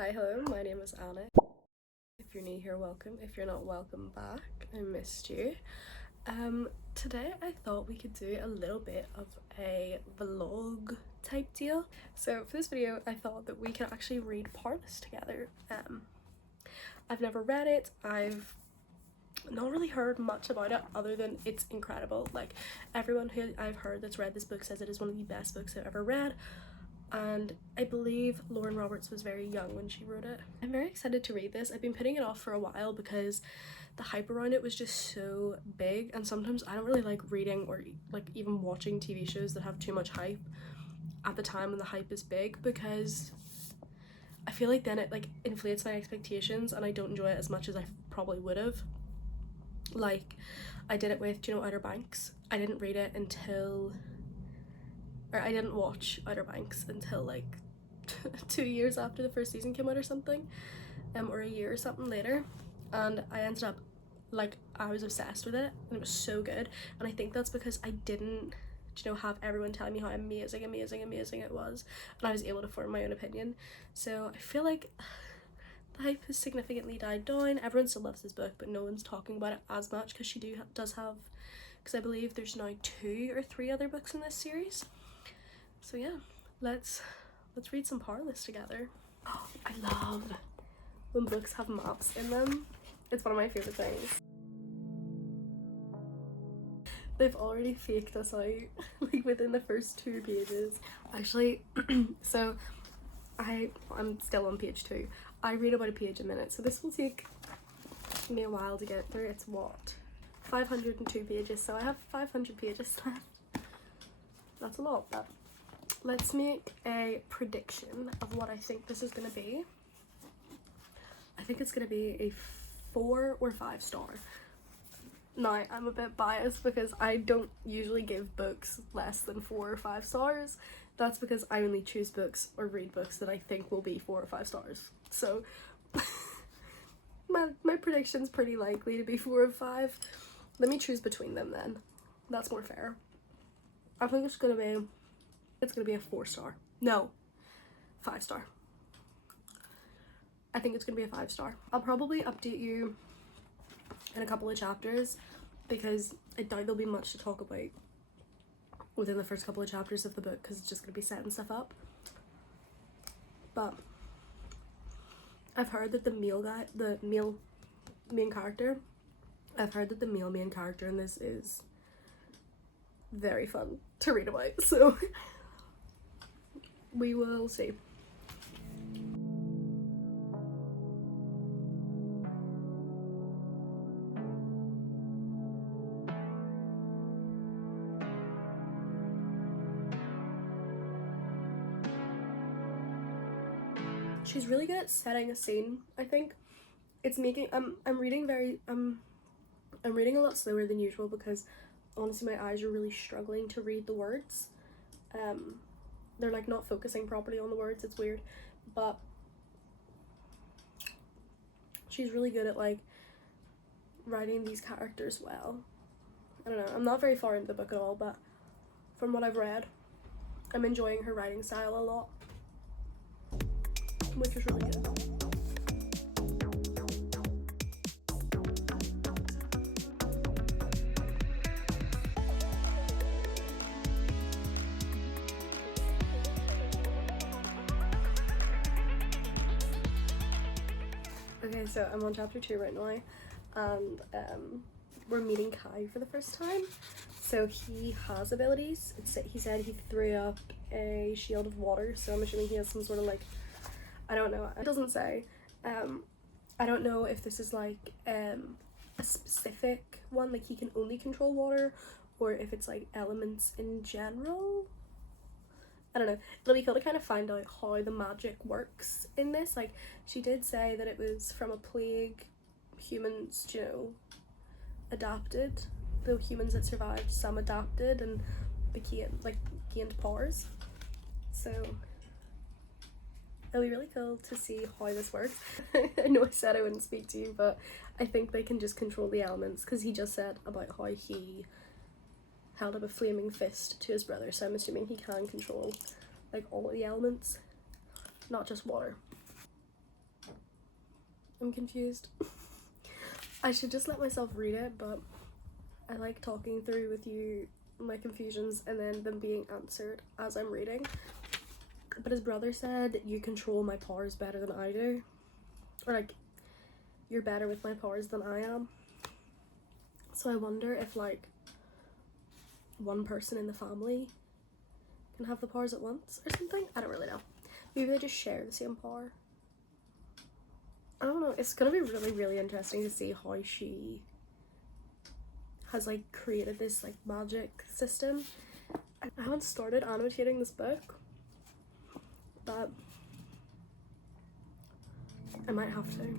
Hi, hello, my name is Anna. If you're new here, welcome. If you're not, welcome back. I missed you. Today I thought we could do a little bit of a vlog type deal. So for this video, I thought that we could actually read Powerless together. I've never read it. I've not really heard much about it other than it's incredible. Like, everyone who I've heard that's read this book says it is one of the best books I've ever read. And I believe Lauren Roberts was very young when she wrote it. I'm very excited to read this. I've been putting it off for a while because the hype around it was just so big, and sometimes I don't really like reading or like even watching TV shows that have too much hype at the time when the hype is big, because I feel like then it like inflates my expectations and I don't enjoy it as much as I probably would have. Like, I did it with, do you know, Outer Banks? I didn't read it until, or I didn't watch Outer Banks until like 2 years after the first season came out or something, or a year or something later, and I ended up like, I was obsessed with it and it was so good. And I think that's because I didn't, you know, have everyone telling me how amazing it was, and I was able to form my own opinion. So I feel like the hype has significantly died down. Everyone still loves this book, but no one's talking about it as much because she does have, because I believe there's now 2 or 3 other books in this series. So yeah, let's read some Powerless together. Oh, I love when books have maps in them. It's one of my favorite things. They've already faked us out like within the first 2 pages. Actually, so I'm still on page 2. I read about a page a minute, so this will take me a while to get through. It's what, 502 pages, so I have 500 pages left. That's a lot, but let's make a prediction of what I think this is going to be. I think it's going to be a 4 or 5 star. Now, I'm a bit biased because I don't usually give books less than 4 or 5 stars. That's because I only choose books or read books that I think will be 4 or 5 stars. So my prediction's pretty likely to be 4 or 5. Let me choose between them then. That's more fair. I think it's gonna be a 4 star. No, 5 star. I think it's gonna be a 5 star. I'll probably update you in a couple of chapters because I doubt there'll be much to talk about within the first couple of chapters of the book because it's just gonna be setting stuff up. But I've heard that the male main character, in this is very fun to read about, so we will see. She's really good at setting a scene. I think it's making I'm reading a lot slower than usual because honestly my eyes are really struggling to read the words. They're like not focusing properly on the words. It's weird, but she's really good at like writing these characters well. I don't know, I'm not very far into the book at all, but from what I've read, I'm enjoying her writing style a lot, which is really good. Okay, so I'm on chapter 2 right now, and we're meeting Kai for the first time. So he has abilities. He said he threw up a shield of water, so I'm assuming he has some sort of like, I don't know, it doesn't say. I don't know if this is like a specific one, like he can only control water, or if it's like elements in general. I don't know. It'll be cool to kind of find out how the magic works in this. Like, she did say that it was from a plague humans, you know, adapted. The humans that survived, some adapted and gained powers. So it'll be really cool to see how this works. I know I said I wouldn't speak to you, but I think they can just control the elements because he just said about how he held up a flaming fist to his brother, so I'm assuming he can control like all of the elements, not just water. I'm confused. I should just let myself read it, but I like talking through with you my confusions and then them being answered as I'm reading. But his brother said, you control my powers better than I do. Or like, you're better with my powers than I am. So I wonder if like one person in the family can have the powers at once or something. I don't really know. Maybe they just share the same power. I don't know. It's gonna be really, really interesting to see how she has like created this like magic system. I haven't started annotating this book, but I might have to.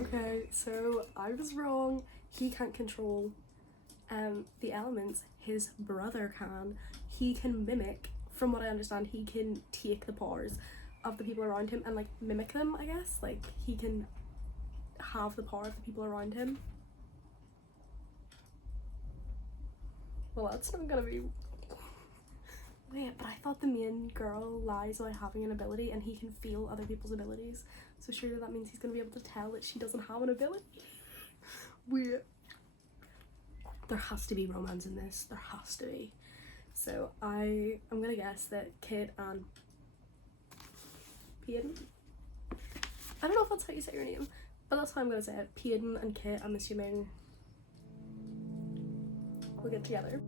Okay, so I was wrong. He can't control the elements. His brother can. He can mimic, from what I understand, he can take the powers of the people around him and like mimic them, I guess. Like he can have the power of the people around him. Well, that's not gonna be... Wait, but I thought the main girl lies about having an ability and he can feel other people's abilities. So surely that means he's gonna be able to tell that she doesn't have an ability. Wait. There has to be romance in this. There has to be. So I'm gonna guess that Kit and Peyton. I don't know if that's how you say your name, but that's how I'm gonna say it. Peyton and Kit, I'm assuming, will get together.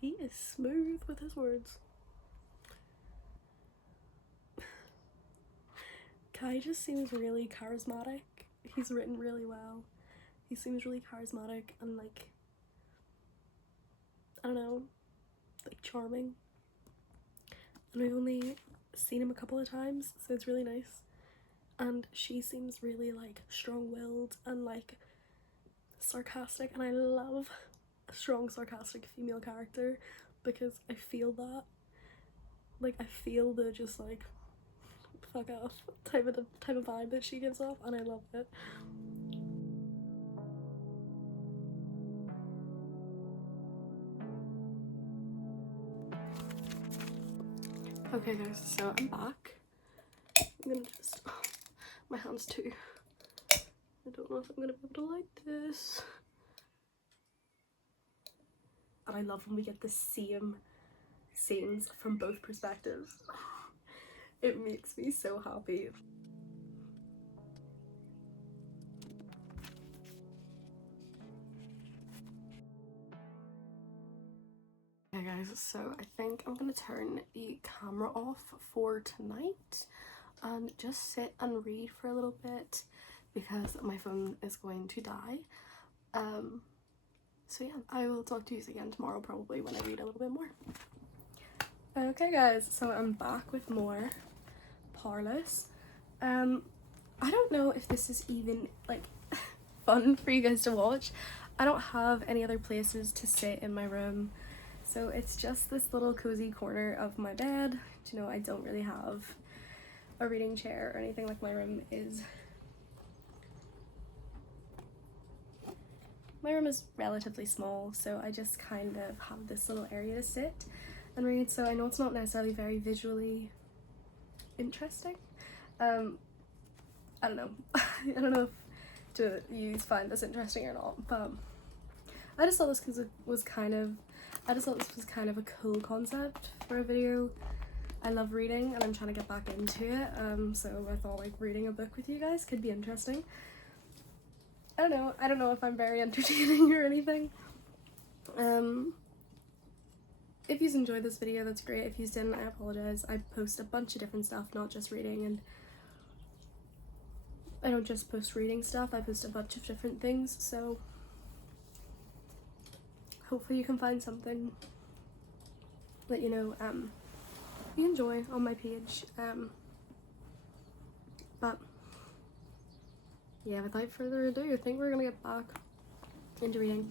He is smooth with his words. Kai just seems really charismatic. He's written really well. He seems really charismatic and like, I don't know, like charming. And I've only seen him a couple of times, so it's really nice. And she seems really like strong-willed and like sarcastic, and I love a strong sarcastic female character because I feel that. Like I feel the just like fuck off type of vibe that she gives off, and I love it. Okay guys, so I'm back. I'm gonna just, oh, my hands too. I don't know if I'm gonna be able to like this. And I love when we get the same scenes from both perspectives. It makes me so happy. Okay guys, so I think I'm gonna turn the camera off for tonight and just sit and read for a little bit because my phone is going to die. So yeah, I will talk to you again tomorrow probably when I read a little bit more. Okay guys, so I'm back with more Powerless. I don't know if this is even like fun for you guys to watch. I don't have any other places to sit in my room, so it's just this little cozy corner of my bed. You know, I don't really have a reading chair or anything. Like my room is relatively small, so I just kind of have this little area to sit and read. So I know it's not necessarily very visually interesting. I don't know. I don't know if you find this interesting or not, but I just thought this was kind of a cool concept for a video. I love reading and I'm trying to get back into it, so I thought like reading a book with you guys could be interesting. I don't know if I'm very entertaining or anything. If you enjoyed this video, that's great. If you didn't, I apologize. I post a bunch of different stuff, not just reading, and I don't just post reading stuff, I post a bunch of different things, so hopefully you can find something that, you know, you enjoy on my page. But yeah, without further ado, I think we're gonna get back into reading.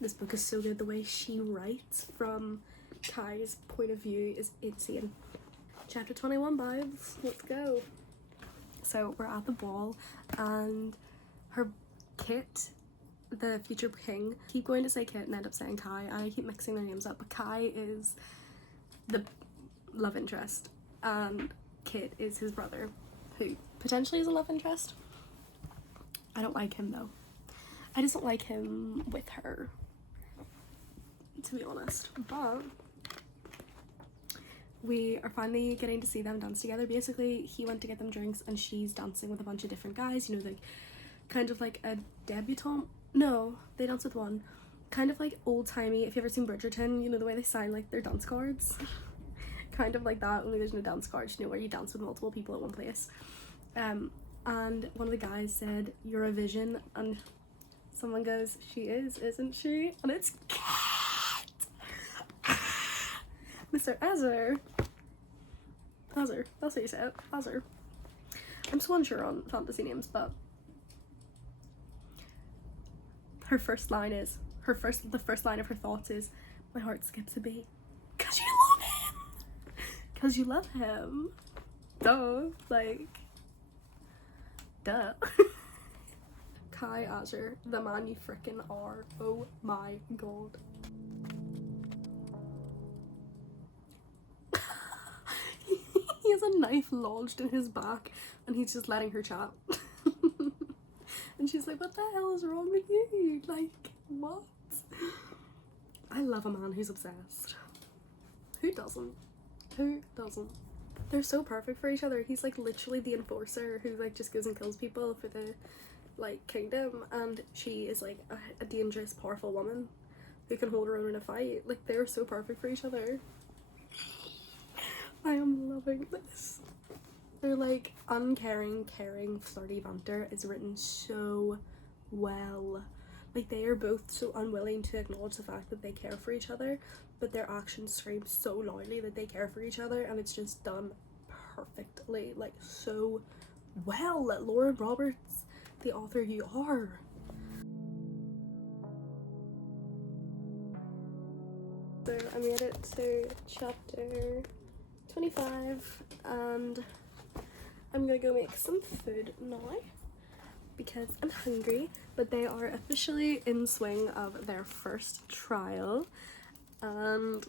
This book is so good. The way she writes from Kai's point of view is insane. Chapter 21 vibes. Let's go. So we're at the ball and her Kit, the future king, keep going to say Kit and end up saying Kai, and I keep mixing their names up, but Kai is the love interest and Kit is his brother, who potentially is a love interest. I don't like him though. I just don't like him with her, to be honest. But we are finally getting to see them dance together. Basically, he went to get them drinks and she's dancing with a bunch of different guys, you know, like kind of like a debutante. No, they dance with one. Kind of like old-timey, if you've ever seen Bridgerton, you know the way they sign like their dance cards? Kind of like that, only there's no dance cards, you know, where you dance with multiple people at one place. And one of the guys said, "You're a vision," and someone goes, "She is, isn't she?" And it's Cat! Mr. Azar. Azar, that's how you say it. Azar. I'm so unsure on fantasy names, but her first line is, the first line of her thoughts is, "My heart skips a beat. 'Cause you love him! 'Cause you love him." Duh. Like, duh. Kai Azar, the man you frickin' are. Oh my god. He has a knife lodged in his back and he's just letting her chat. And she's like, "What the hell is wrong with you? Like, what?" I love a man who's obsessed. Who doesn't? Who doesn't? They're so perfect for each other. He's like literally the enforcer who like just goes and kills people for the like kingdom, and she is like a dangerous, powerful woman who can hold her own in a fight. Like, they're so perfect for each other. I am loving this. They're like uncaring, caring, flirty banter is written so well. Like, they are both so unwilling to acknowledge the fact that they care for each other, but their actions scream so loudly that they care for each other, and it's just done perfectly, like so well. Lauren Roberts, the author you are. So I made it to chapter 25 and I'm gonna go make some food now because I'm hungry. But they are officially in swing of their first trial and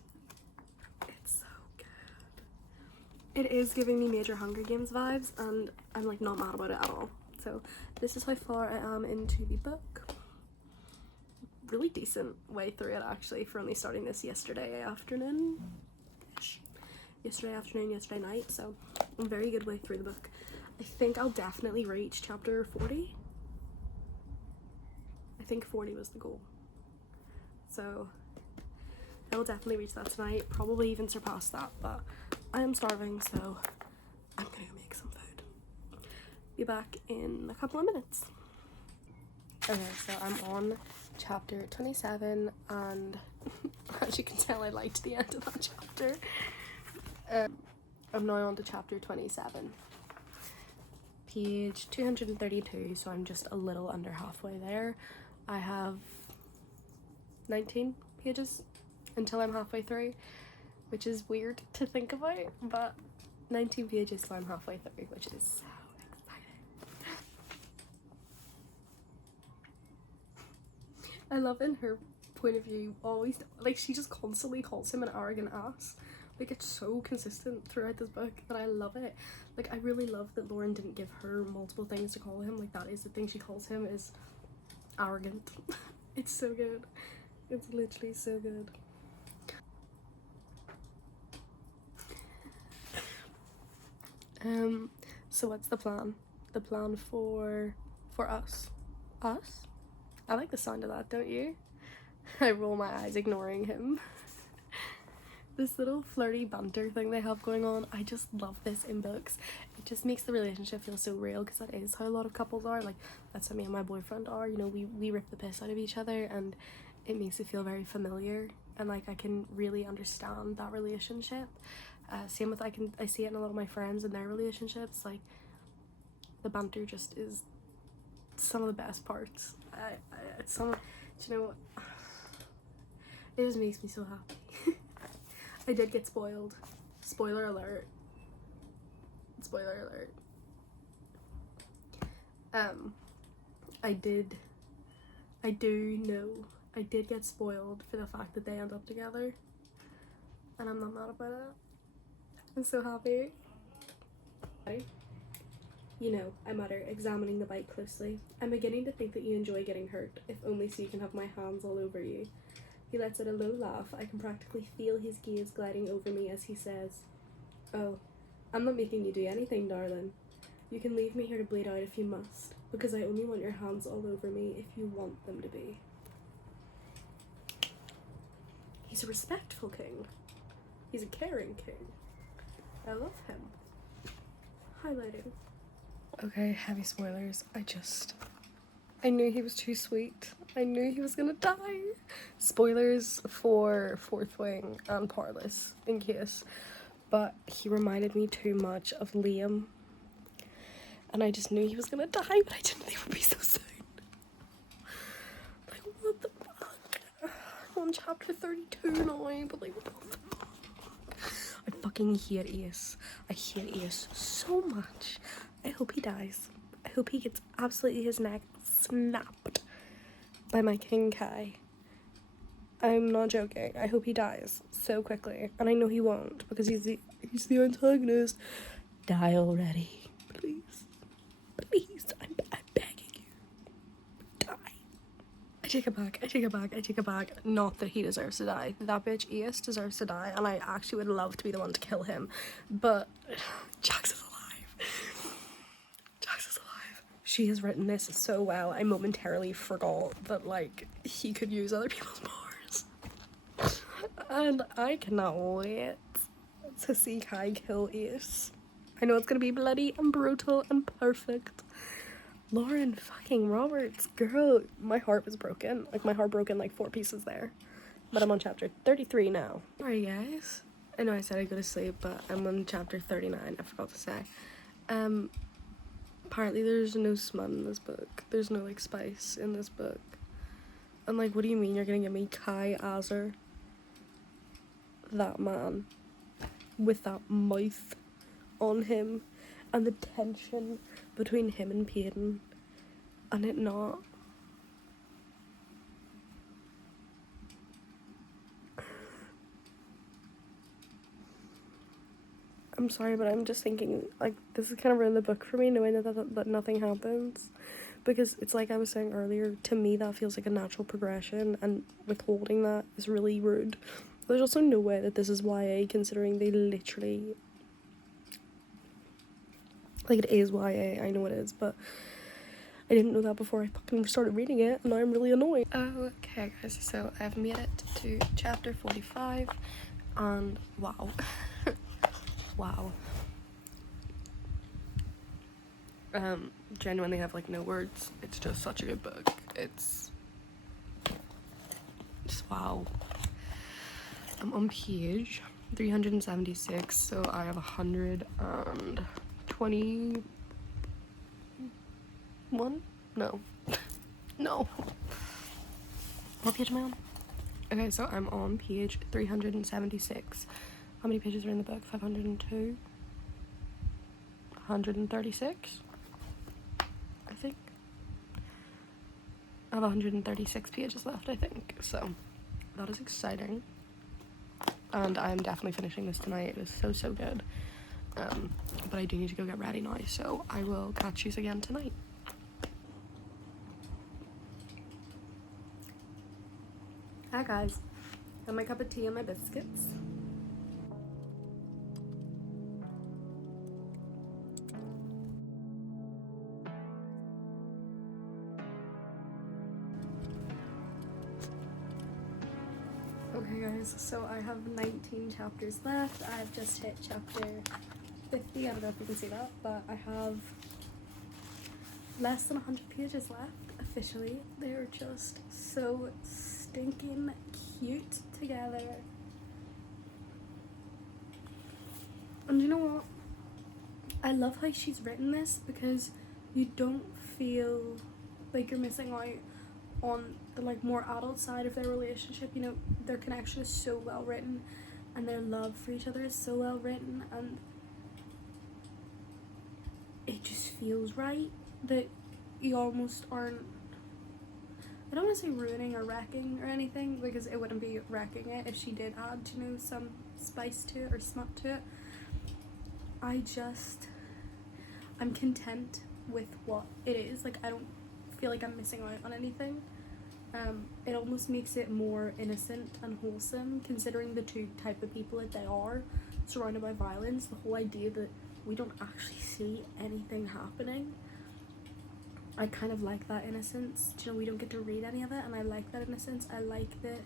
it's so good. It is giving me major Hunger Games vibes and I'm like not mad about it at all. So this is how far I am into the book. Really decent way through it actually, for only starting this yesterday afternoon, yesterday night, so a very good way through the book. I think I'll definitely reach chapter 40. I think 40 was the goal, so I will definitely reach that tonight, probably even surpass that, but I am starving, so I'm gonna go make some food. Be back in a couple of minutes. Okay, so I'm on chapter 27 and as you can tell I liked the end of that chapter. I'm now on to chapter 27, page 232, so I'm just a little under halfway there. I have 19 pages until I'm halfway through, which is weird to think about, but 19 pages so I'm halfway through, which is so exciting. I love in her point of view, always, like, she just constantly calls him an arrogant ass. Like, it's so consistent throughout this book and I love it. Like, I really love that Lauren didn't give her multiple things to call him. Like, that is the thing she calls him, is arrogant. It's so good. It's literally so good. So what's the plan? The plan for us? Us? I like the sound of that, don't you? I roll my eyes ignoring him. This little flirty banter thing they have going on, I just love this in books. It just makes the relationship feel so real, because that is how a lot of couples are. Like, that's how me and my boyfriend are, you know, we rip the piss out of each other and it makes it feel very familiar, and like I can really understand that relationship. Same with I see it in a lot of my friends and their relationships. Like the banter just is some of the best parts. It's some, do you know what? It just makes me so happy. I did get spoiled. Spoiler alert. Spoiler alert. I did get spoiled for the fact that they end up together, and I'm not mad about it. I'm so happy. You know, I mutter, examining the bite closely. I'm beginning to think that you enjoy getting hurt, if only so you can have my hands all over you. He lets out a low laugh. I can practically feel his gaze gliding over me as he says, "Oh, I'm not making you do anything, darling. You can leave me here to bleed out if you must, because I only want your hands all over me if you want them to be." He's a respectful king. He's a caring king. I love him. Highlighting. Okay, heavy spoilers. I knew he was too sweet. I knew he was gonna die. Spoilers for Fourth Wing and Powerless, in case. But he reminded me too much of Liam. And I just knew he was gonna die, but I didn't think it would be so soon. Like, what the fuck? I'm on chapter 32 now, but like, what the fuck? I fucking hate Ace. I hate Ace so much. I hope he dies. I hope he gets absolutely his neck snapped by my King Kai. I'm not joking. I hope he dies so quickly. And I know he won't, because he's the antagonist. Die already. Please. Please. I'm begging you. Die. I take it back. Not that he deserves to die. That bitch Ace deserves to die, and I actually would love to be the one to kill him. But Jax is alive. She has written this so well. I momentarily forgot that, like, he could use other people's powers. And I cannot wait to see Kai kill Ace. I know it's gonna be bloody and brutal and perfect. Lauren fucking Roberts, girl, my heart was broken. Like, my heart broke in like 4 pieces there. But I'm on chapter 33 now. Sorry guys. I know I said I'd go to sleep, but I'm on chapter 39, I forgot to say. Apparently there's no smut in this book. There's no, like, spice in this book. I'm like, what do you mean you're gonna give me Kai Azar? That man. With that mouth on him. And the tension between him and Peyton. And it not. I'm sorry, but I'm just thinking, like, this is kind of ruined the book for me, knowing that nothing happens. Because it's like I was saying earlier, to me that feels like a natural progression, and withholding that is really rude. There's also no way that this is YA, considering they literally... Like, it is YA, I know it is, but I didn't know that before I fucking started reading it, and now I'm really annoyed. Okay guys, so I've made it to chapter 45, and wow. Wow. Genuinely have, like, no words. It's just such a good book. It's just wow. I'm on page 376, so I have 121? No. No. What page am I on? Okay, so I'm on page 376. How many pages are in the book? 502? 136? I think. I have 136 pages left, I think. So, that is exciting. And I'm definitely finishing this tonight. It was so good. But I do need to go get ready now, so I will catch you again tonight. Hi guys. Got my cup of tea and my biscuits. Okay guys, so I have 19 chapters left. I've just hit chapter 50, I don't know if you can see that, but I have less than 100 pages left officially. They're just so stinking cute together. And you know what? I love how she's written this because you don't feel like you're missing out on the like more adult side of their relationship. You know, their connection is so well written and their love for each other is so well written, and it just feels right that you almost aren't, I don't want to say ruining or wrecking or anything, because it wouldn't be wrecking it if she did add, you know, some spice to it or smut to it. I'm content with what it is. Like, I don't feel like I'm missing out on anything. It almost makes it more innocent and wholesome, considering the two type of people that they are, surrounded by violence. The whole idea that we don't actually see anything happening, I kind of like that innocence. You know, we don't get to read any of it, and I like that innocence. I like that.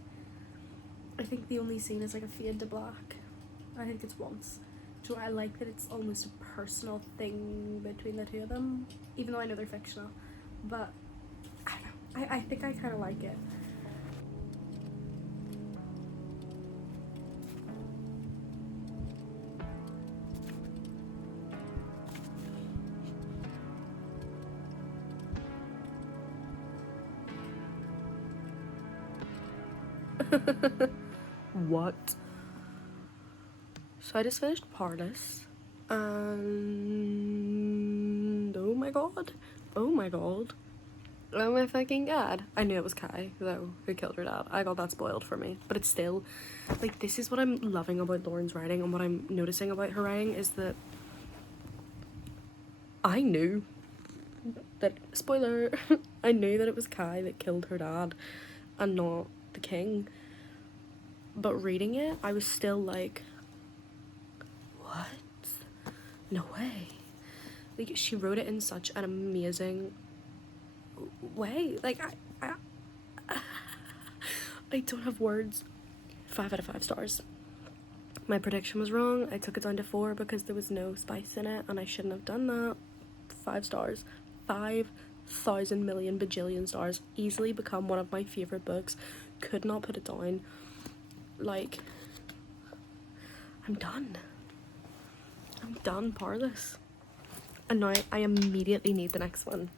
I think the only scene is like a fade to black. I think it's once. So I like that it's almost a personal thing between the two of them, even though I know they're fictional. But I don't know. I think I kind of like it. What? So I just finished Powerless, and oh my god, oh my fucking god. I knew it was Kai, though, who killed her dad. I got that spoiled for me, but it's still, like, this is what I'm loving about Lauren's writing, and what I'm noticing about her writing is that I knew that, spoiler, I knew that it was Kai that killed her dad and not the king, but reading it, I was still like, what? No way. Like, she wrote it in such an amazing way. Like, I don't have words. 5 out of 5 stars. My prediction was wrong. I took it down to 4 because there was no spice in it, and I shouldn't have done that. 5 stars. 5,000 million bajillion stars. Easily become one of my favorite books. Could not put it down. Like, I'm done. I'm done, Powerless. And now I immediately need the next one.